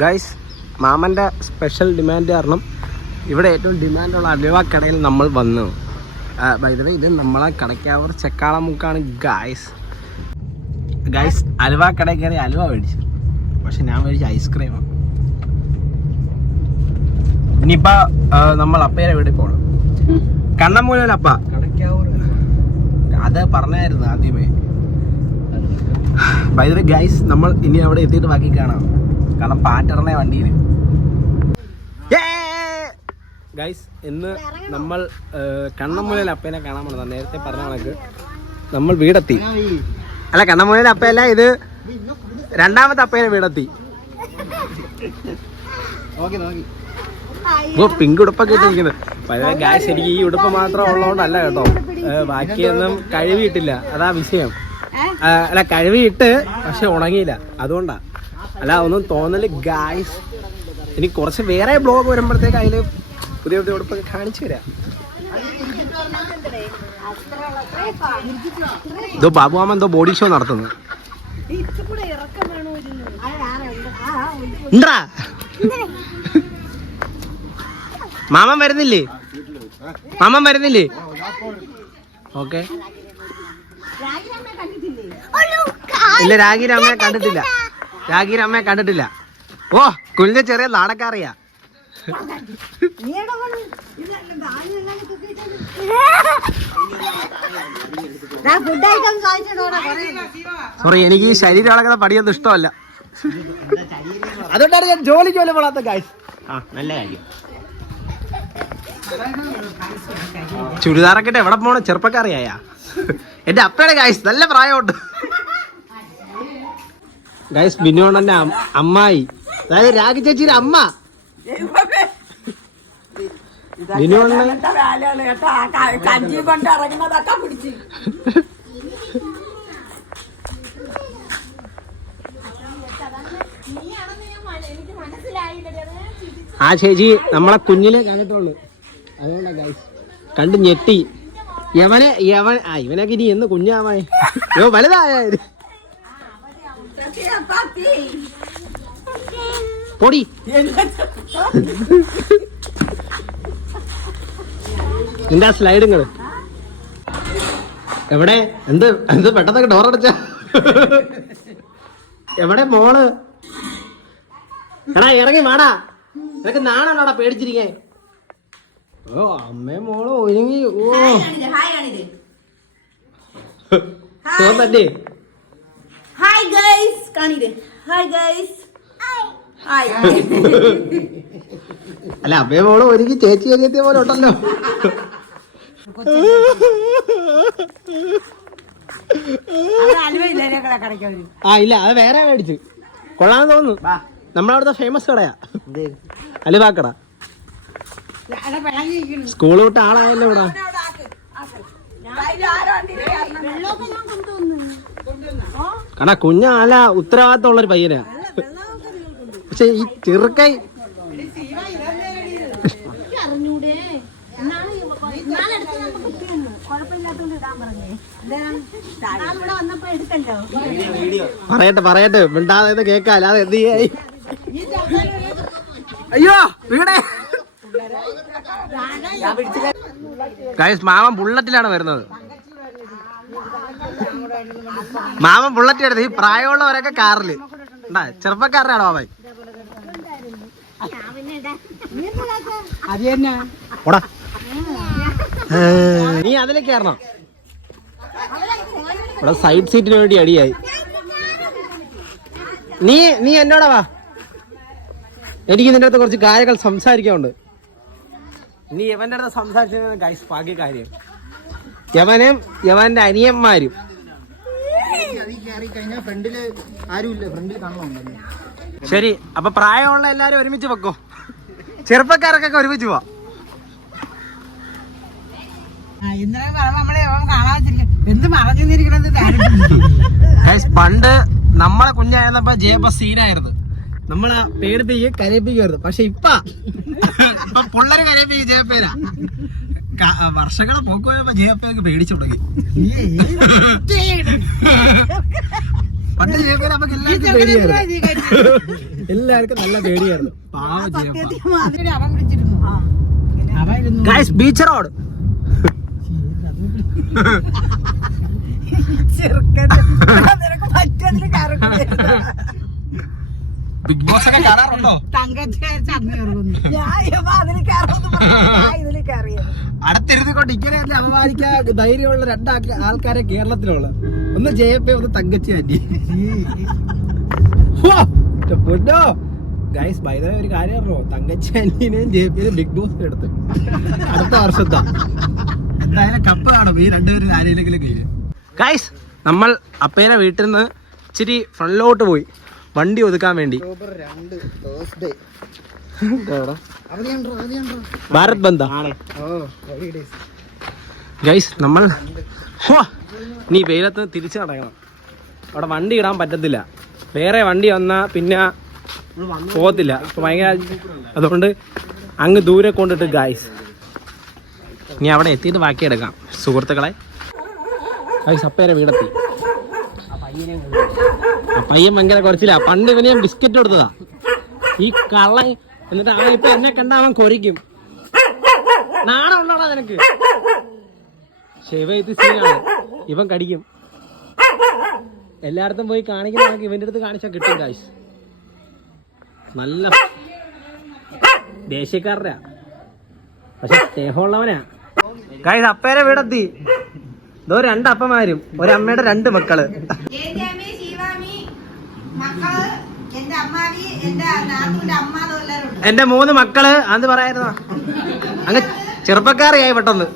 Guys, മാമൻ്റെ special demand കാരണം ഇവിടെ ഏറ്റവും ഡിമാൻഡുള്ള അലുവ കടയിൽ നമ്മൾ വന്നു. ബൈദവേ ഇത് നമ്മളെ കടയ്ക്കാവൂർ ചെക്കാളമുക്കാണ് ഗൈസ്. അലുവ കടയിൽ കയറി അലുവ മേടിച്ചു. പക്ഷെ ഞാൻ മേടിച്ച ഐസ്ക്രീമാണ്. ഇനിയിപ്പോൾ നമ്മൾ അപ്പയുടെ വീട്ടിൽ പോകണം. കണ്ണമ്മൂലപ്പ അത് പറഞ്ഞായിരുന്നു ആദ്യമേ. ബൈദവേ ഗൈസ്, നമ്മൾ ഇനി അവിടെ എത്തിയിട്ട് ബാക്കി കാണാം. കാരണം പാറ്ററിനെ വണ്ടിയിൽ. ഗൈസ്, ഇന്ന് നമ്മൾ കണ്ണമ്മൂലയിൽ അപ്പേനെ കാണാൻ പോണത്. നേരത്തെ പറഞ്ഞ കണക്ക് നമ്മൾ വീടെത്തി. അല്ല, കണ്ണമ്മൂലയിൽ അപ്പയല്ല, ഇത് രണ്ടാമത്തെ അപ്പേനെ വീടെത്തി. ഓ, പിങ്ക് ഉടുപ്പൊക്കെ ഇട്ടിരിക്കുന്നത്. പഴയ ഗൈസ്, എനിക്ക് ഈ ഉടുപ്പ് മാത്രം ഉള്ളതുകൊണ്ടല്ല കേട്ടോ, ബാക്കിയൊന്നും കഴുകിയിട്ടില്ല. അതാ വിഷയം. അല്ല, കഴുകിയിട്ട് പക്ഷെ ഉണങ്ങിയില്ല, അതുകൊണ്ടാ. അല്ല, ഒന്നും തോന്നല് ഗൈസ്. ഇനി കുറച്ച് വേറെ ബ്ലോഗ് വരുമ്പോഴത്തേക്ക് അതിൽ പുതിയ പുതിയ ഉടുപ്പൊക്കെ കാണിച്ചു തരാം. ഇതോ ബാബുമാമൻ എന്തോ ബോഡി ഷോ നടത്തുന്നു. മാമൻ വരുന്നില്ലേ? ഓക്കെ. ഇല്ല, രാഗിരമ്മയെ കണ്ടിട്ടില്ല. ഓ, കുഞ്ഞ ചെറിയ നാടക്കാറിയാ. സോറി, എനിക്ക് ഈ ശരീരം അളക്കുന്ന പടിയൊന്നും ഇഷ്ടമല്ല. അതുകൊണ്ടാണ് ഞാൻ ജോലിക്ക് പോലും പോകാത്ത ഗൈസ്. നല്ല കാര്യം. ചുരിദാറൊക്കെ എവിടെ പോണ ചെറുപ്പക്കാറിയായ എന്റെ അപ്പയുടെ ഗൈസ്. നല്ല പ്രായമുണ്ട് ഗൈസ്. ബിനോണന്റെ അമ്മായി, അതായത് രാഗി ചേച്ചിയുടെ അമ്മ. ആ ചേച്ചി നമ്മളെ കുഞ്ഞിലെ കണ്ടിട്ടുള്ളു, അതുകൊണ്ടാ ഗൈസ്. കണ്ട് ഞെട്ടി. ഇവനൊക്കെ ഇനി എന്ന് കുഞ്ഞാവാൻ വലുതായ പൊടി. നിന്റെ സ്ലൈഡുകള് എവിടെ? എന്ത് പെട്ടെന്നൊക്കെ ഡോറടച്ച? എവിടെ മോള്? എടാ ഇറങ്ങി വാടാ. നിനക്ക് നാണാണോടാ പേടിച്ചിരിക്കേ? ഓ, അമ്മേ മോള് ഒരുങ്ങി. ഓ തോന്നല്ലേ? അല്ല, അമ്മേ മോള് ഒരുങ്ങി ചേച്ചി അനിയത്തിയ പോലെ ഉണ്ടല്ലോ. ഇല്ല, അത് വേറെ മേടിച്ചു. കൊള്ളാന്ന് തോന്നുന്നു. നമ്മളവിടുത്തെ ഫേമസ് കടയാ അലുവാക്കട. സ്കൂൾ വിട്ട ആളായല്ലോ ഇവിടെ. കടാ കുഞ്ഞാല ഉത്തരവാദിത്തമുള്ളൊരു പയ്യനാ. പക്ഷെ ഈ ചെറുക്കൈ പറയട്ടെ മിണ്ടാതെ കേക്കാല. അത് എന്ത് ചെയ്യായി? അയ്യോ വീടേ ഗൈസ്, മാമൻ ബുള്ളറ്റിലാണ് വരുന്നത്. മാമൻ ബുള്ളറ്റ് എടുത്ത്. ഈ പ്രായമുള്ളവരൊക്കെ കാറില്. ചെറുപ്പക്കാരനാണോ മാമൻ? നീ അതിലേക്ക് കയറണം. ഇവിടെ സൈഡ് സീറ്റിന് വേണ്ടി അടിയായി. നീ എന്നോടാ വാ, എനിക്ക് നിന്റെ അടുത്ത് കുറച്ച് കാര്യങ്ങൾ സംസാരിക്കാനുണ്ട്. നീ യവന്റെ അടുത്ത് സംസാരിച്ചത് ഗൈസ് ഭാഗ്യ കാര്യം. യവന്റെ അനിയന്മാരും. ശരി, അപ്പൊ പ്രായമുള്ള എല്ലാരും ഒരുമിച്ച് വെക്കോ. ചെറുപ്പക്കാരൊക്കെ ഒരുമിച്ച് പോവാ. പണ്ട് നമ്മളെ കുഞ്ഞായിരുന്നപ്പോ ജയപ്പ സീനായിരുന്നു. നമ്മളെ പേടിപ്പിക്കുക കരയിപ്പിക്കുമായിരുന്നു. പക്ഷെ ഇപ്പൊ പിള്ളേരെ കരയിപ്പിക്കുക ജയപ്പേരാ. വർഷങ്ങളെ പോക്ക് പോയപ്പോ ജയപ്പേരൊക്കെ പേടിച്ചു തുടങ്ങി. പണ്ട് ജയപ്പേര നമുക്ക് എല്ലാവർക്കും പേടിയായിരുന്നു. എല്ലാവർക്കും നല്ല പേടിയായിരുന്നു. ബീച്ച് റോഡ് ബിഗ് ബോസ് ഒക്കെ കാണാറുണ്ടോ? അടുത്തിരുന്നിക്കൊണ്ട് ഇങ്ങനെയല്ലേ അപമാനിക്കാൻ ധൈര്യമുള്ള ആൾക്കാരെ കേരളത്തിലുള്ള. ഒന്ന് ജയപ്പേ, ഒന്ന് തങ്കച്ചി ആന്റി. പൊന്നോ ഗൈസ്, ബൈ ദ വേ ഒരു കാര്യം അറിയോ, തങ്കച്ചി ആന്റിനെയും ജയപ്പിനെയും ബിഗ് ബോസ് എടുത്ത് അടുത്ത വർഷത്താ എന്തായാലും കപ്പ് കാണും ഈ രണ്ടുപേരും ആരെയില്ലെങ്കിലും കയ്യിൽ. ഗൈസ്, നമ്മൾ അപ്പേനെ വീട്ടിൽ നിന്ന് ഇച്ചിരി ഫ്രണ്ടിലോട്ട് പോയി വണ്ടി ഒതുക്കാൻ വേണ്ടി. ഭാരത് ബന്ദ ഗൈസ്, നമ്മൾ നീ വെയിലത്ത് തിരിച്ചു നടക്കണം. അവിടെ വണ്ടി ഇടാൻ പറ്റത്തില്ല, വേറെ വണ്ടി വന്നാൽ പിന്നെ പോകത്തില്ല. അപ്പോൾ ഭയങ്കര അതുകൊണ്ട് അങ്ങ് ദൂരെ കൊണ്ടിട്ട് ഗൈസ് ഇനി അവിടെ എത്തിയിട്ട് ബാക്കി എടുക്കാം സുഹൃത്തുക്കളെ. ഗൈസ്, അപ്പേരെ വീടെത്തി. പയ്യൻ ഭയങ്കര കുറച്ചില്ല. പണ്ട് ഇവന് ഞാൻ ബിസ്ക്കറ്റ് കൊടുത്തതാ ഈ കള്ള. എന്നിട്ട് അവൻ ഇപ്പൊ എന്നെ കണ്ട അവൻ കൊരിക്കും. നാണം ഉള്ളോടാ നിനക്ക്? ശിവ ഇത് സീനാണ്, ഇവൻ കടിക്കും. എല്ലായിടത്തും പോയി കാണിക്കുന്ന ഇവന്റെ അടുത്ത് കാണിച്ചാൽ കിട്ടും ഗൈസ്. നല്ല ദേശീയക്കാരനാ, പക്ഷെ സ്നേഹമുള്ളവനാ ഗൈസ്. അപ്പേരെ വീടെത്തി. ഇതോ രണ്ടപ്പന്മാരും ഒരമ്മയുടെ 2 മക്കള്. എന്റെ 3 മക്കള് അത് പറയായിരുന്നോ? അങ്ങ് ചെറുപ്പക്കാരെയായി പെട്ടെന്ന്.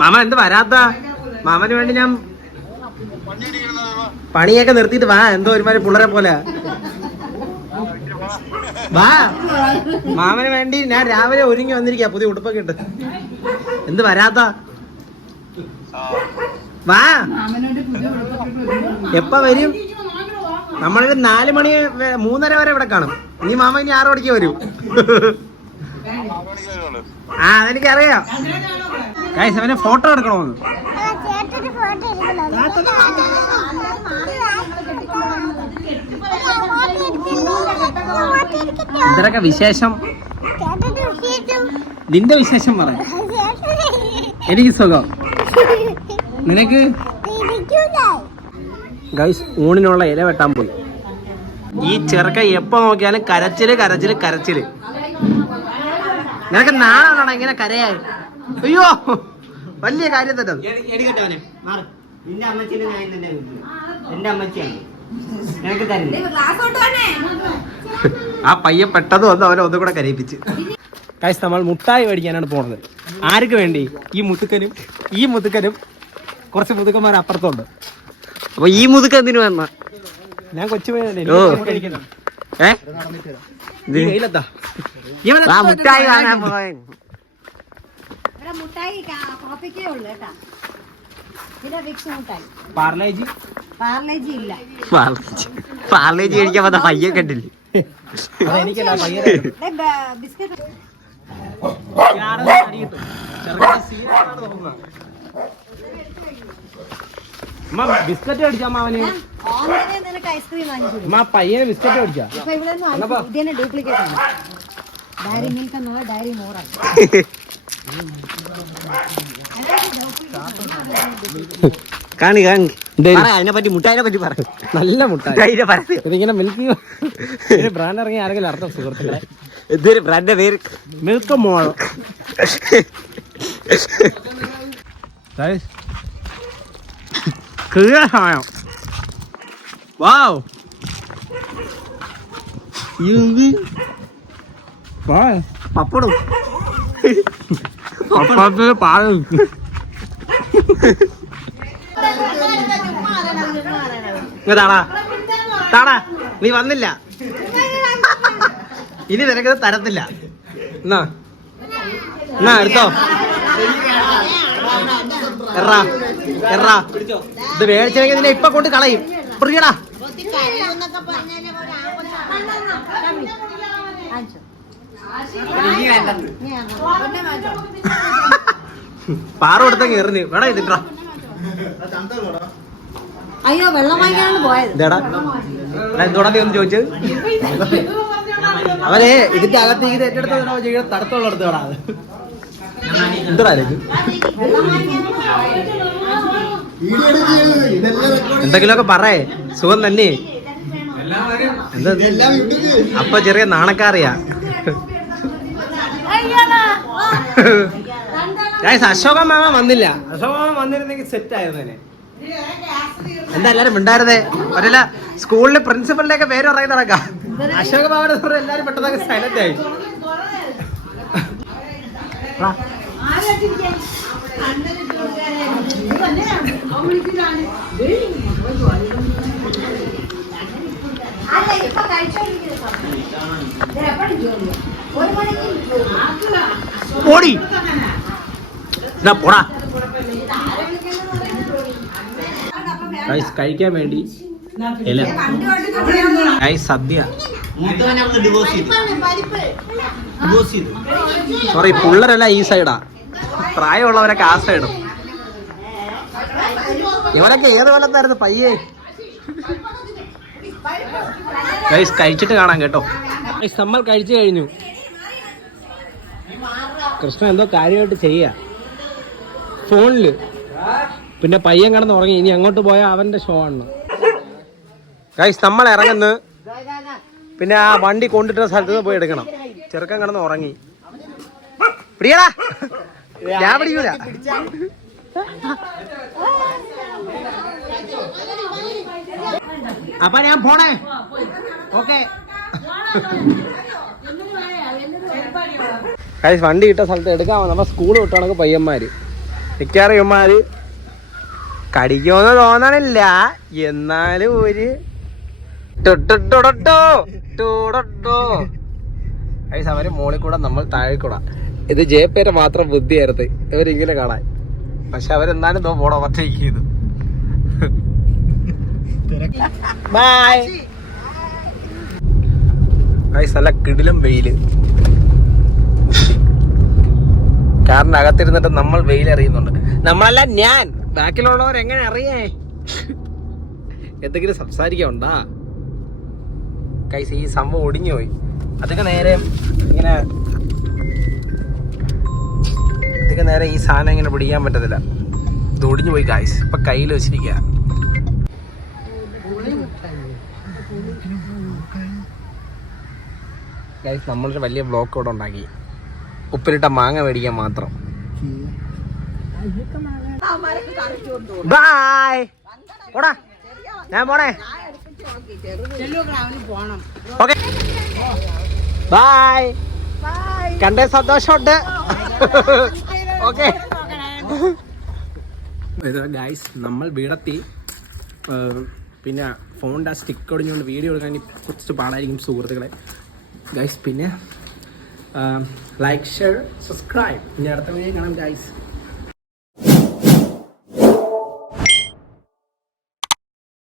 മാമ എന്ത് വരാത്ത? മാമന് വേണ്ടി ഞാൻ പണിയൊക്കെ നിർത്തിയിട്ട് വാ. എന്തോ ഒരുമാതിരി പിള്ളേരെ പോലെ വാ. മാമന് വേണ്ടി ഞാൻ രാവിലെ ഒരുങ്ങി വന്നിരിക്കാ, പുതിയ ഉടുപ്പൊക്കെ ഇട്ട്. എന്ത് വരാത്ത? വാ. എപ്പ വരും? നമ്മളൊരു 4 മണി 3:30 വരെ ഇവിടെ കാണും. ഇനി മാമ ഇനി 6 മണിക്ക് വരും. ആ, അതെനിക്കറിയാം. ഗൈസ്, അവനെ ഫോട്ടോ എടുക്കണോന്ന്. എന്തൊക്കെ വിശേഷം? നിന്റെ വിശേഷം പറ. എനിക്ക് സുഖം, നിനക്ക്? ഗൈസ്, ഊണിനുള്ള ഇല വെട്ടാൻ പോയി. ഈ ചെറുക്ക എപ്പോ നോക്കിയാലും കരച്ചില് കരച്ചില് കരച്ചില്. നിനക്ക് നാളാണോ ഇങ്ങനെ കരയായി? അയ്യോ, വലിയ കാര്യം തന്നെ. ആ പയ്യൻ പെട്ടത് വന്ന് അവനെ ഒന്നും കൂടെ കരയിപ്പിച്ച്. ഗൈസ്, നമ്മൾ മുട്ടായി മേടിക്കാനാണ് പോണത്. ആർക്ക് വേണ്ടി? ഈ മുതുക്കനും കുറച്ച് മുതുക്കന്മാർ അപ്പുറത്തുണ്ട്. അപ്പൊ ഈ മുതുക്ക എന്തിനു വന്ന? ഞാൻ കൊച്ചു മുട്ടായി കാണാൻ പോയ. പാർലേജി കഴിക്കാൻ വന്ന പയ്യെ കണ്ടില്ലേ? ബിസ്ക്കറ്റ് അടിച്ചാ അവന്. പയ്യന് ബിസ്ക്കറ്റ് അടിച്ചാ. കാണി കാണി അതിനെ പറ്റി, മുട്ടായിനെ പറ്റി പറ. നല്ല മുട്ടായി ഇങ്ങനെ മിൽക്ക് ബ്രാൻഡ് ഇറങ്ങി ആരെങ്കിലും അർത്ഥം സുഹൃത്തുക്കളെ. എന്തൊരു ബ്രാൻഡിന്റെ പേര്? മിൽക്ക് മോൾ. വാവ്, പപ്പടും പാടും. താടാ, നീ വന്നില്ല, ഇനി നിനക്കത് തരത്തില്ല. എന്നാ എടുത്തോ. ഇത് മേടിച്ചെങ്കിൽ നിന്നെ ഇപ്പൊ കൊണ്ട് കളയും. പ്രിയടാ, പാറ കൊടുത്തെങ്കിൽ എറിഞ്ഞ് വേടാ ഇതിട്ടാ. അയ്യോ വെള്ളം വാങ്ങിക്കാണ് പോയത്. ഇതേടാ എന്തോടാ നീ ഒന്ന് ചോദിച്ചത്? അവനെ ഇതിന്റെ അകത്തേക്ക് ഇത് എന്റെ അടുത്ത് തടത്തുള്ള അടുത്തോടാ. എന്തോടാ എന്തെങ്കിലുമൊക്കെ പറയേ. സുഖം തന്നെ. എന്താ അപ്പൊ ചെറിയ നാണക്കാറിയാ. അശോക മാമ വന്നില്ല. അശോക മാമ വന്നിരുന്നെങ്കിൽ സെറ്റ് ആയിരുന്നേനെ. എന്താ എല്ലാരും ഉണ്ടായിരുന്നേ? ഒരല്ല സ്കൂളില് പ്രിൻസിപ്പലിന്റെ ഒക്കെ പേര് പറയുന്ന നടക്കാം. അശോക മാമനെ എല്ലാരും പെട്ടെന്നൊക്കെ സൈലന്റ് ആയി. ഓടി പോടാ. കഴിക്കാൻ വേണ്ടി സദ്യ. സോറി പിള്ളേരല്ല ഈ സൈഡാ, പ്രായമുള്ളവരൊക്കെ ആ സൈഡും. ഇവരൊക്കെ ഏത് കൊല്ലത്തായിരുന്നു പയ്യെ. കഴിച്ചിട്ട് കാണാം കേട്ടോ. നമ്മൾ കഴിച്ചു കഴിഞ്ഞു. കൃഷ്ണ എന്തോ കാര്യമായിട്ട് ചെയ്യാ ഫോണില്. പിന്നെ പയ്യൻ കിടന്ന് ഉറങ്ങി. ഇനി അങ്ങോട്ട് പോയാൽ അവന്റെ ഷോ ആണ്. ഗൈസ് നമ്മൾ ഇറങ്ങുന്നു. പിന്നെ ആ വണ്ടി കൊണ്ടിട്ട സ്ഥലത്ത് പോയി എടുക്കണം. ചെറുക്കൻ കിടന്ന് ഉറങ്ങി. പിടിയടാ, ഞാൻ പിടിക്കൂല. അപ്പൊ ഞാൻ പോണേ. ഓക്കെ ഗൈസ് വണ്ടി ഇട്ട സ്ഥലത്ത് എടുക്കാമോ? നമ്മ സ്കൂൾ വിട്ടാണെങ്കിൽ പയ്യന്മാര് മിക്കാറ് ഇവന്മാര് കടിക്കുമെന്ന് തോന്നണില്ല. എന്നാലും ഒരു ഗൈസ് അവര് മോളിൽ കൂടെ, നമ്മൾ താഴെ കൂടെ. ഇത് ജയപ്പേരെ മാത്രം ബുദ്ധിയായിരുന്നു ഇവരിങ്ങനെ കാണാൻ. പക്ഷെ അവരെന്നാലും പോണോ ഒറ്റയ്ക്ക് ചെയ്തു. Bye guys. നല്ല കിടിലം വെയില്. കാരണം അകത്തിരുന്നിട്ട് നമ്മൾ വെയിൽ അറിയുന്നുണ്ട്. നമ്മളല്ല ഞാൻ. ബാക്കിലുള്ളവർ എങ്ങനെ അറിയേ? എന്തെങ്കിലും സംസാരിക്കാണ്ടാ ഗൈസ്? ഈ സംഭവം ഒടിഞ്ഞു പോയി. അതൊക്കെ നേരെ ഇങ്ങനെ ഈ സാധനം ഇങ്ങനെ പിടിക്കാൻ പറ്റത്തില്ല. ഇത് ഒടിഞ്ഞു പോയി ഗൈസ്. ഇപ്പൊ കയ്യിൽ വെച്ചിരിക്കുക. ഗൈസ് നമ്മളൊരു വലിയ ബ്ലോക്ക് ഇവിടെ ഉണ്ടാക്കി. ഉപ്പിലിട്ട മാങ്ങ മേടിക്കാൻ മാത്രം. ബൈ പോടാ, ഞാൻ പോണേ. Okay bye. കണ്ടേ സന്തോഷമുണ്ട്. ഓക്കെ ഗൈസ് നമ്മൾ വീടെത്തി. പിന്നെ ഫോണിൻ്റെ ആ സ്റ്റിക്ക് ഒടിഞ്ഞുകൊണ്ട് വീഡിയോ എടുക്കാൻ കുറച്ച് പാടായിരിക്കും സുഹൃത്തുക്കളെ. ഗൈസ് പിന്നെ ലൈക്ക് ഷെയർ സബ്സ്ക്രൈബ്. ഇനി അടുത്ത വീഡിയോ കാണാം ഗൈസ്.